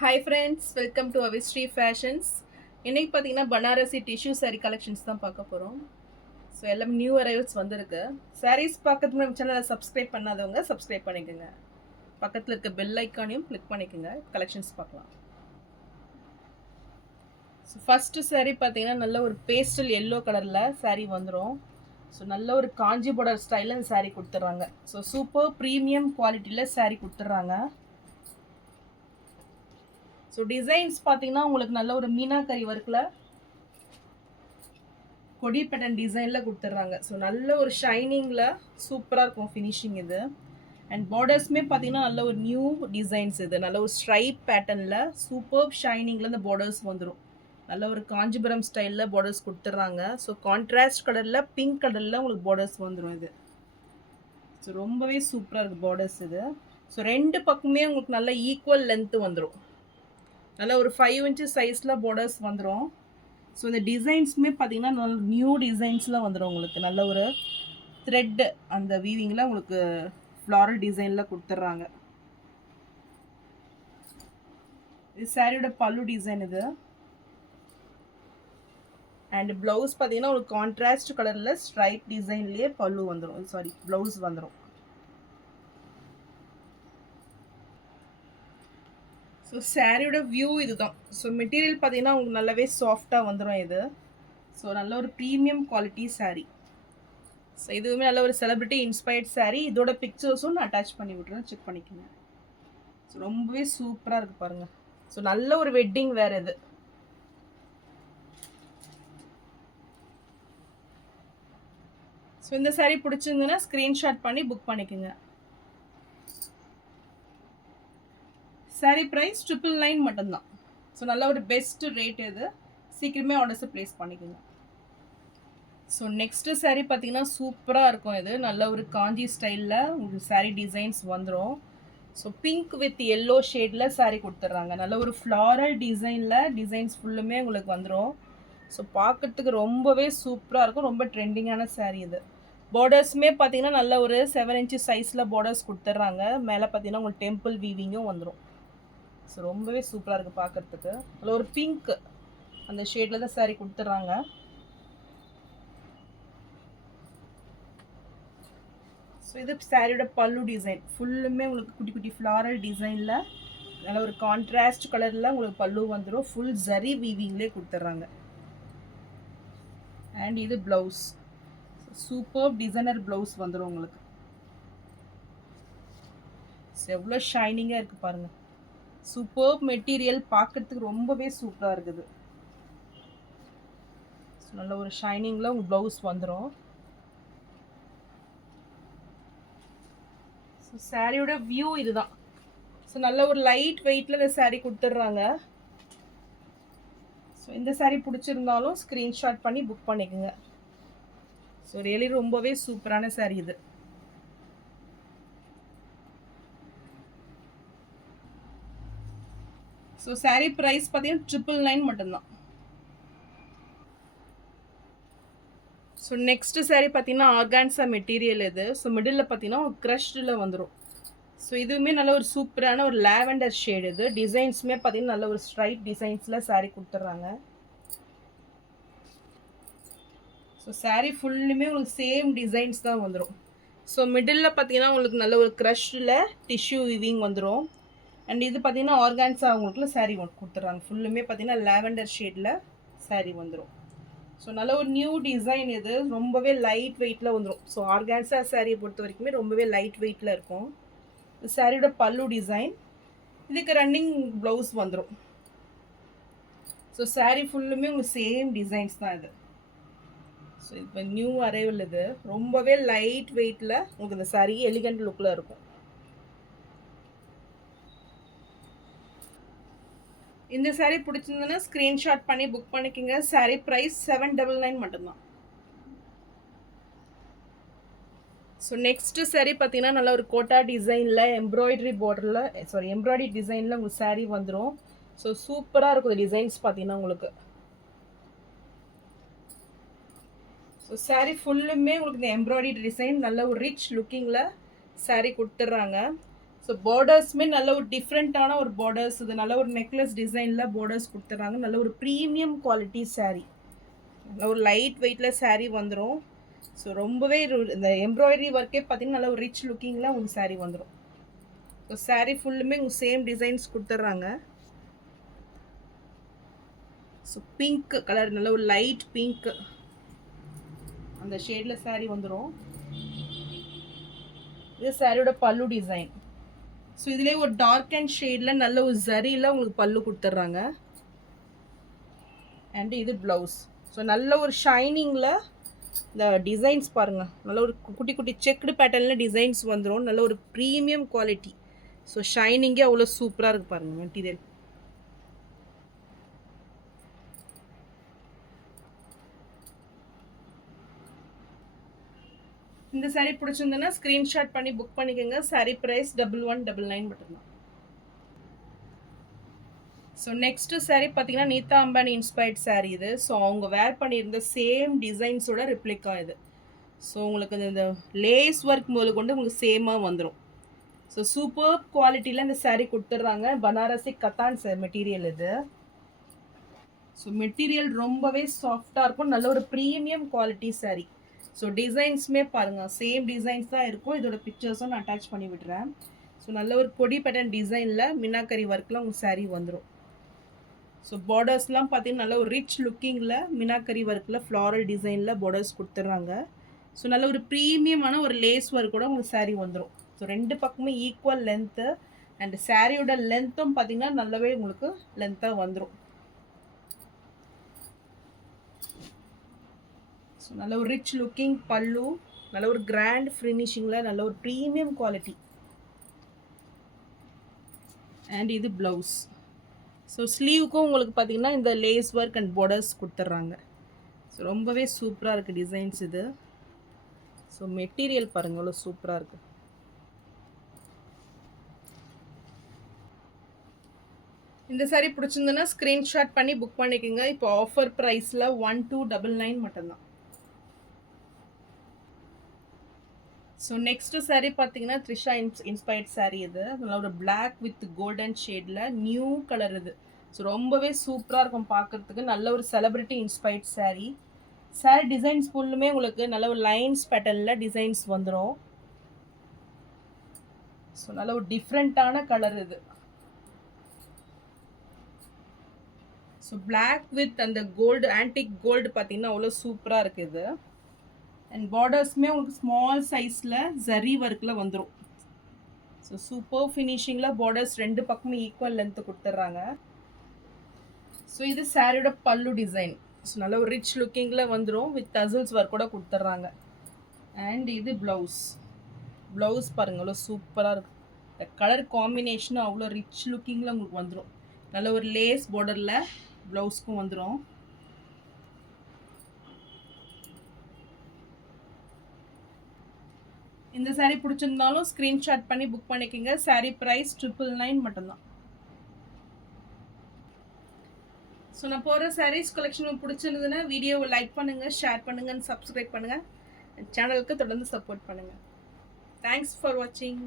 Hi friends, welcome to Avishree fashions. இன்றைக்கி பார்த்தீங்கன்னா Banarasi tissue sari collections தான் பார்க்க போகிறோம். ஸோ எல்லாம் நியூ அரைவல்ஸ் வந்திருக்கு. சாரீஸ் பார்க்கறதுக்கு நம்ம சேனலை சப்ஸ்கிரைப் பண்ணாதவங்க சப்ஸ்கிரைப் பண்ணிக்கோங்க. பக்கத்தில் இருக்க பெல் ஐக்கானையும் கிளிக் பண்ணிக்கோங்க. கலெக்ஷன்ஸ் பார்க்கலாம். ஸோ ஃபஸ்ட்டு சாரீ பார்த்தீங்கன்னா நல்ல ஒரு பேஸ்டல் எல்லோ கலரில் சாரீ வந்துடும். ஸோ நல்ல ஒரு காஞ்சி பார்டர் ஸ்டைலில் இந்த சாரீ கொடுத்துட்றாங்க. ஸோ சூப்பர் ப்ரீமியம் குவாலிட்டியில் சாரீ கொடுத்துட்றாங்க. ஸோ டிசைன்ஸ் பார்த்தீங்கன்னா உங்களுக்கு நல்ல ஒரு மீனாக்கரி ஒர்க்கில் கொடி பேட்டர்ன் டிசைனில் கொடுத்துட்றாங்க. ஸோ நல்ல ஒரு ஷைனிங்கில் சூப்பராக இருக்கும் ஃபினிஷிங் இது. அண்ட் பார்டர்ஸுமே பார்த்தீங்கன்னா நல்ல ஒரு நியூ டிசைன்ஸ் இது. நல்ல ஒரு ஸ்ட்ரைப் பேட்டர்னில் சூப்பர் ஷைனிங்கில் இந்த பார்டர்ஸ் வந்துடும். நல்ல ஒரு காஞ்சிபுரம் ஸ்டைலில் பார்டர்ஸ் கொடுத்துட்றாங்க. ஸோ கான்ட்ராஸ்ட் கலரில் பிங்க் கலரில் உங்களுக்கு பார்டர்ஸ் வந்துடும் இது. ஸோ ரொம்பவே சூப்பராக இருக்குது பார்டர்ஸ் இது. ஸோ ரெண்டு பக்கமே உங்களுக்கு நல்ல ஈக்குவல் லென்த்து வந்துடும். நல்ல ஒரு 5 inches சைஸில் பார்டர்ஸ் வந்துடும். ஸோ இந்த டிசைன்ஸுமே பார்த்தீங்கன்னா நல்ல நியூ டிசைன்ஸில் வந்துடும். உங்களுக்கு நல்ல ஒரு த்ரெட் அந்த வீவிங்கில் உங்களுக்கு ஃப்ளாரல் டிசைனில் கொடுத்துட்றாங்க. இது சாரியோட பல்லு டிசைன் இது. அண்ட் ப்ளவுஸ் பார்த்தீங்கன்னா உங்களுக்கு கான்ட்ராஸ்ட் கலரில் ஸ்ட்ரைப் டிசைன்லேயே பல்லு வந்துடும். ப்ளவுஸ் வந்துடும். ஸோ சாரியோட வியூ இதுதான். ஸோ மெட்டீரியல் பார்த்தீங்கன்னா உங்களுக்கு நல்லாவே சாஃப்டாக வந்துடும் இது. ஸோ நல்ல ஒரு ப்ரீமியம் குவாலிட்டி சாரீ. ஸோ இதுவுமே நல்ல ஒரு செலிப்ரிட்டி இன்ஸ்பயர்ட் சாரீ. இதோட பிக்சர்ஸும் நான் அட்டாச் பண்ணி விட்றேன், செக் பண்ணிக்கோங்க. ஸோ ரொம்பவே சூப்பராக இருக்குது பாருங்கள். ஸோ நல்ல ஒரு வெட்டிங் வேறு இது. ஸோ இந்த சாரீ பிடிச்சிருந்ததுன்னா ஸ்க்ரீன்ஷாட் பண்ணி புக் பண்ணிக்கோங்க. சாரீ ப்ரைஸ் 999 மட்டும்தான். ஸோ நல்ல ஒரு பெஸ்ட் ரேட் இது. சீக்கிரமே ஆர்டர்ஸை ப்ளேஸ் பண்ணிக்கோங்க. ஸோ நெக்ஸ்ட்டு சாரீ பார்த்தீங்கன்னா சூப்பராக இருக்கும் இது. நல்ல ஒரு காஞ்சி ஸ்டைலில் உங்களுக்கு சாரீ டிசைன்ஸ் வந்துடும். ஸோ பிங்க் வித் எல்லோ ஷேடில் சாரீ கொடுத்துட்றாங்க. நல்ல ஒரு ஃப்ளாரல் டிசைனில் டிசைன்ஸ் ஃபுல்லுமே உங்களுக்கு வந்துடும். ஸோ பார்க்குறதுக்கு ரொம்பவே சூப்பராக இருக்கும். ரொம்ப ட்ரெண்டிங்கான சாரீ இது. பார்டர்ஸுமே பார்த்தீங்கன்னா நல்ல ஒரு 7 inches சைஸில் பார்டர்ஸ் கொடுத்துட்றாங்க. மேலே பார்த்தீங்கன்னா உங்களுக்கு டெம்பிள் வீவிங்கும் வந்துடும். ஸோ ரொம்பவே சூப்பராக இருக்குது பார்க்குறதுக்கு. அதில் ஒரு பிங்க் அந்த ஷேடில் தான் சாரீ கொடுத்துட்றாங்க. ஸோ இது சாரியோட பல்லு டிசைன் ஃபுல்லுமே உங்களுக்கு குட்டி குட்டி ஃப்ளாரல் டிசைனில் நல்ல ஒரு கான்ட்ராஸ்ட் கலரில் உங்களுக்கு பல்லு வந்துடும். ஃபுல் ஜரி வீவிங்லேயே கொடுத்துட்றாங்க. அண்ட் இது ப்ளவுஸ். சூப்பர் டிசைனர் ப்ளவுஸ் வந்துடும் உங்களுக்கு. எவ்வளோ ஷைனிங்காக இருக்குது பாருங்கள். சூப்பர் மெட்டீரியல், பார்க்குறதுக்கு ரொம்பவே சூப்பராக இருக்குது. நல்ல ஒரு ஷைனிங்கில் உங்கள் ப்ளவுஸ் வந்துடும். ஸோ சாரியோட வியூ இதுதான். ஸோ நல்ல ஒரு லைட் வெயிட்டில் இந்த சாரீ கொடுத்துட்றாங்க. ஸோ இந்த சாரீ பிடிச்சிருந்தாலும் ஸ்க்ரீன்ஷாட் பண்ணி புக் பண்ணிக்கோங்க. ஸோ ரியலி ரொம்பவே சூப்பரான சாரீ இது. ஸோ சாரீ ப்ரைஸ் பார்த்தீங்கன்னா 999 மட்டும்தான். ஸோ நெக்ஸ்ட்டு சாரீ பார்த்தீங்கன்னா ஆர்கான்ஸா மெட்டீரியல் இது. ஸோ மிடில் பார்த்தீங்கன்னா ஒரு க்ரஷ்டில் வந்துடும். ஸோ இதுவுமே நல்ல ஒரு சூப்பரான ஒரு லாவெண்டர் ஷேடு இது. டிசைன்ஸுமே பார்த்தீங்கன்னா நல்ல ஒரு ஸ்ட்ரைப் டிசைன்ஸில் சாரீ கொடுத்துட்றாங்க. ஸோ சாரீ ஃபுல்லுமே உங்களுக்கு சேம் டிசைன்ஸ் தான் வந்துடும். ஸோ மிடில் பார்த்தீங்கன்னா உங்களுக்கு நல்ல ஒரு க்ரஷ்டில் டிஷ்யூ வீவிங் வந்துடும். அண்ட் இது பார்த்தீங்கன்னா ஆர்கான்ஸா அவங்களுக்குள்ள சாரீ கொடுத்துட்றாங்க. ஃபுல்லுமே பார்த்தீங்கன்னா லாவெண்டர் ஷேடில் சாரீ வந்துடும். ஸோ நல்ல ஒரு நியூ டிசைன் இது. ரொம்பவே லைட் வெயிட்டில் வந்துடும். ஸோ ஆர்கான்ஸா சாரியை பொறுத்த வரைக்குமே ரொம்பவே லைட் வெயிட்டில் இருக்கும். இது சாரியோட பல்லு டிசைன். இதுக்கு ரன்னிங் ப்ளவுஸ் வந்துடும். ஸோ சாரீ ஃபுல்லுமே உங்களுக்கு சேம் டிசைன்ஸ் தான் இது. ஸோ இப்போ நியூ அரைவல் இது. ரொம்பவே லைட் வெயிட்டில் உங்களுக்கு இந்த சாரீ எலிகண்ட் லுக்கில் இருக்கும். இந்த சாரீ பிடிச்சிருந்ததுன்னா ஸ்க்ரீன்ஷாட் பண்ணி புக் பண்ணிக்கோங்க. சாரீ ப்ரைஸ் 799 மட்டும்தான். ஸோ நெக்ஸ்ட்டு சாரீ பார்த்தீங்கன்னா நல்ல ஒரு கோட்டா டிசைனில் எம்ப்ராய்டரி எம்ப்ராய்டரி டிசைனில் உங்களுக்கு சாரீ வந்துடும். ஸோ சூப்பராக இருக்கும் டிசைன்ஸ் பார்த்தீங்கன்னா உங்களுக்கு. ஸோ சாரீ ஃபுல்லுமே உங்களுக்கு இந்த எம்ப்ராய்டரி டிசைன் நல்ல ஒரு ரிச் லுக்கிங்கில் சாரீ கொடுத்துட்றாங்க. ஸோ பார்டர்ஸுமே நல்ல ஒரு டிஃப்ரெண்ட்டான ஒரு பார்டர்ஸ், இது நல்ல ஒரு நெக்லஸ் டிசைனில் பார்டர்ஸ் கொடுத்துட்றாங்க. நல்ல ஒரு ப்ரீமியம் குவாலிட்டி சாரீ, நல்ல ஒரு லைட் வெயிட்டில் சாரீ வந்துடும். ஸோ ரொம்பவே இந்த எம்ப்ராய்டரி ஒர்க்கே பார்த்தீங்கன்னா நல்ல ஒரு ரிச் லுக்கிங்கில் உங்களுக்கு சாரீ வந்துடும். ஸோ சாரீ ஃபுல்லுமே உங்களுக்கு சேம் டிசைன்ஸ் கொடுத்துட்றாங்க. ஸோ பிங்க் கலர், நல்ல ஒரு லைட் பிங்க் அந்த ஷேடில் சாரீ வந்துடும். இது சாரியோட பல்லு டிசைன். ஸோ இதுலேயே ஒரு டார்க் அண்ட் ஷேடில் நல்ல ஒரு ஜரியில் உங்களுக்கு பல்லு கொடுத்துட்றாங்க. அண்ட் இது ப்ளவுஸ். ஸோ நல்ல ஒரு ஷைனிங்கில் இந்த டிசைன்ஸ் பாருங்கள், நல்ல ஒரு குட்டி குட்டி செக்குடு பேட்டர்னில் டிசைன்ஸ் வந்துடும். நல்ல ஒரு ப்ரீமியம் குவாலிட்டி. ஸோ ஷைனிங்கே அவ்வளோ சூப்பராக இருக்குது பாருங்கள் மெட்டீரியல். இந்த சாரீ பிடிச்சிருந்ததுன்னா ஸ்க்ரீன்ஷாட் பண்ணி புக் பண்ணிக்கோங்க. சாரீ ப்ரைஸ் 1199 மட்டும்தான். ஸோ நெக்ஸ்ட்டு சாரீ பார்த்தீங்கன்னா நீதா அம்பானி இன்ஸ்பயர்ட் சாரீ இது. ஸோ அவங்க வேர் பண்ணியிருந்த சேம் டிசைன்ஸோட ரிப்ளிக்கா இது. ஸோ உங்களுக்கு இந்த லேஸ் ஒர்க் முதல் கொண்டு உங்களுக்கு சேமாக வந்துடும். ஸோ சூப்பர் குவாலிட்டியில் இந்த சாரீ கொடுத்துட்றாங்க. பனாரசி கத்தான் மெட்டீரியல் இது. ஸோ மெட்டீரியல் ரொம்பவே சாஃப்டாக இருக்கும். நல்ல ஒரு ப்ரீமியம் குவாலிட்டி சாரீ. ஸோ டிசைன்ஸுமே பாருங்கள் சேம் டிசைன்ஸ் தான் இருக்கும். இதோட பிக்சர்ஸும் நான் அட்டாச் பண்ணி விடுறேன். ஸோ நல்ல ஒரு கொடி பேட்டர்ன் டிசைனில் மினாக்கரி ஒர்க்கில் உங்களுக்கு சாரீ வந்துடும். ஸோ பார்டர்ஸ்லாம் பார்த்தீங்கன்னா நல்ல ஒரு ரிச் லுக்கிங்கில் மினாக்கரி ஒர்க்கில் ஃப்ளாரல் டிசைனில் பார்டர்ஸ் கொடுத்துட்றாங்க. ஸோ நல்ல ஒரு ப்ரீமியமான ஒரு லேஸ் ஒர்க் கூட உங்களுக்கு சாரீ வந்துடும். ஸோ ரெண்டு பக்கமும் ஈக்குவல் லென்த்து அண்ட் சாரியோட லென்த்தும் பார்த்தீங்கன்னா நல்லாவே உங்களுக்கு லென்த்தாக வந்துடும். ஸோ நல்ல ஒரு ரிச் லுக்கிங் பல்லு, நல்ல ஒரு கிராண்ட் ஃபினிஷிங்கில் நல்ல ஒரு ப்ரீமியம் குவாலிட்டி. அண்ட் இது ப்ளவுஸ். ஸோ ஸ்லீவுக்கும் உங்களுக்கு பார்த்தீங்கன்னா இந்த லேஸ் ஒர்க் அண்ட் பார்டர்ஸ் கொடுத்துட்றாங்க. ஸோ ரொம்பவே சூப்பராக இருக்குது டிசைன்ஸ் இது. ஸோ மெட்டீரியல் பாருங்கள் எவ்வளோ சூப்பராக இருக்குது. இந்த சாரீ பிடிச்சிருந்ததுன்னா ஸ்க்ரீன்ஷாட் பண்ணி புக் பண்ணிக்கோங்க. இப்போ ஆஃபர் ப்ரைஸில் 1299 மட்டும்தான். ஸோ நெக்ஸ்ட்டு சாரீ பார்த்தீங்கன்னா த்ரிஷா இன்ஸ்பயர்ட் சாரீ இது. நல்ல ஒரு பிளாக் வித் கோல்டன் ஷேடில் நியூ கலர் இது. ஸோ ரொம்பவே சூப்பராக இருக்கும் பார்க்குறதுக்கு. நல்ல ஒரு celebrity inspired sari. Sari designs ஃபுல்லுமே உங்களுக்கு நல்ல ஒரு லைன்ஸ் பேட்டர்னில் டிசைன்ஸ் வந்துடும். ஸோ நல்ல ஒரு டிஃப்ரெண்ட்டான கலர் இது. ஸோ பிளாக் வித் அந்த கோல்டு ஆன்டிக் கோல்டு பார்த்தீங்கன்னா அவ்வளோ சூப்பராக இருக்குது இது. அண்ட் பார்டர்ஸுமே உங்களுக்கு ஸ்மால் சைஸில் ஜரி ஒர்க்கில் வந்துடும். ஸோ சூப்பர் ஃபினிஷிங்கில் பார்டர்ஸ் ரெண்டு பக்கமும் ஈக்குவல் லென்த்து கொடுத்துட்றாங்க. ஸோ இது சாரியோட பல்லு டிசைன். ஸோ நல்ல ஒரு ரிச் லுக்கிங்கில் வந்துடும் வித் டசல்ஸ் ஒர்க் கூட கொடுத்துட்றாங்க. அண்ட் இது ப்ளவுஸ். ப்ளவுஸ் பாருங்கள் அவ்வளோ சூப்பராக இருக்குது. இந்த கலர் காம்பினேஷனும் அவ்வளோ ரிச் லுக்கிங்கில் உங்களுக்கு வந்துடும். நல்ல ஒரு லேஸ் பார்டரில் ப்ளவுஸ்க்கும் வந்துடும். இந்த சாரீ பிடிச்சிருந்தாலும் ஸ்க்ரீன்ஷாட் பண்ணி புக் பண்ணிக்கோங்க. சாரீ ப்ரைஸ் 999 மட்டும்தான். ஸோ நான் போகிற சாரீஸ் கலெக்ஷன் பிடிச்சிருந்ததுன்னா வீடியோவை லைக் பண்ணுங்கள், ஷேர் பண்ணுங்கள், சப்ஸ்கிரைப் பண்ணுங்கள். சேனலுக்கு தொடர்ந்து சப்போர்ட் பண்ணுங்கள். தேங்க்ஸ் ஃபார் வாட்சிங்.